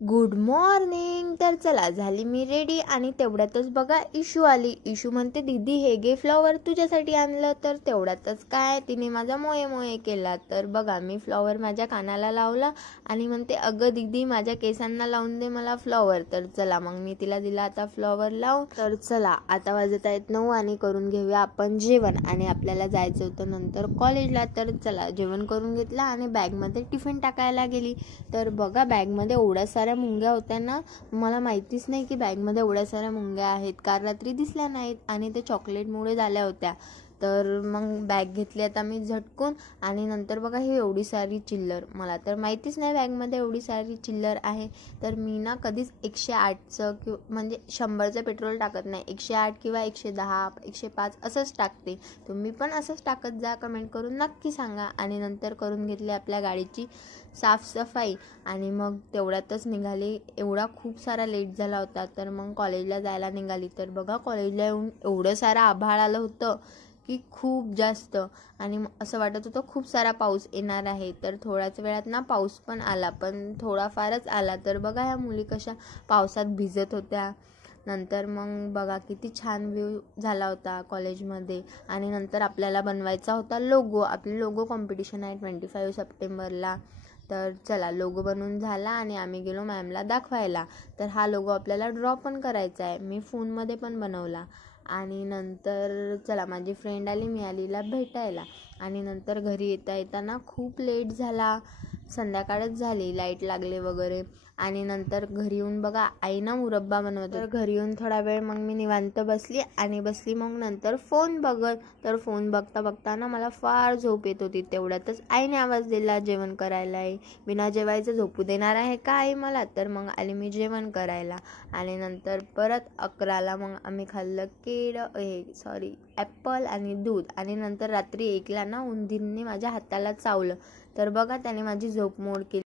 Good morning. तर चला झाली मी रेडी आणि तेवढ्यातच बघा इशू आली. इशू म्हणते दीदी हे घे फ्लॉवर तुझ्यासाठी आणलं. तर तेवढ्यातच काय तिने माझा मोये मोये केला. तर बघा मी फ्लॉवर माझ्या कानाला लावला आणि म्हणते अगं दीदी माझ्या केसांना लावून दे मला फ्लॉवर. तर चला मग मी तिला दिला आता फ्लॉवर लावून. तर चला आता वाजत आहेत 9 आणि करून घेऊया आपण जेवण. आणि आपल्याला जायचं होतं नंतर कॉलेजला. तर चला जेवण करून घेतला आणि बॅगमध्ये टिफिन टाकायला गेली. तर बघा बॅगमध्ये एवढ्या साऱ्या मुंग्या होत्या ना, मला माहितीच नाही की बॅगमध्ये एवढ्या साऱ्या मुंग्या आहेत. काल रात्री दिसल्या नाहीत आणि ते चॉकलेटमुळे झाल्या होत्या. तर मग बॅग घेतली आता मी झटकून. आणि नंतर बघा ही एवढी सारी चिल्लर, मला तर माहितीच नाही बॅगमध्ये एवढी सारी चिल्लर आहे. तर मी ना कधीच 108चं म्हणजे 100चं पेट्रोल टाकत नाही. 108 किंवा 110 105 असंच टाकते. तुम्ही पण असंच टाकत जा, कमेंट करून नक्की सांगा. आणि नंतर करून घेतली आपल्या गाडीची साफसफाई आणि मग तेवढ्यातच निघाली. एवढा खूप सारा लेट झाला होता. तर मग कॉलेजला जायला निघाली. तर बघा कॉलेजला येऊन एवढं सारं आभाळ आलं होतं की खूप जास्त. आणि असं वाटत होतं खूप सारा पाऊस येणार आहे. तर थोड्याच वेळात ना पाऊस पण आला, पण थोडाफारच आला. तर बघा ह्या मुली कशा पावसात भिजत होत्या. नंतर मग बघा किती छान व्ह्यू झाला होता कॉलेजमध्ये. आणि नंतर आपल्याला बनवायचा होता लोगो. आपली लोगो कॉम्पिटिशन आहे 25 सप्टेंबरला. तर चला लोगो बनवून झाला आणि आम्ही गेलो मॅमला दाखवायला. तर हा लोगो आपल्याला ड्रॉ पण करायचा आहे. मी फोनमध्ये पण बनवला. आणि नंतर चला माझी फ्रेंड आली, मी आलीला भेटायला. आणि नंतर घरी येता येताना खूप लेट झाला, संध्याकाळच झाली, लाईट लागले वगैरे. आणि नंतर घरी येऊन बघा आई ना मुरब्बा बनवत. तर घरी येऊन थोडा वेळ मग मी निवांत बसली मग नंतर फोन बघत. तर फोन बघता बघता ना मला फार झोप येत होती. तेवढ्यातच आईने आवाज दिला जेवण करायला. बिना जेवायचं झोपू देणार आहे का आई मला. तर मग आले मी जेवण करायला. आणि नंतर परत 11ला मग आम्ही खाल्लं ॲपल आणि दूध. आणि नंतर रात्री 1ला ना उंदीरने माझ्या हाताला चावलं. तर बघा त्याने माझी झोप मोड केली.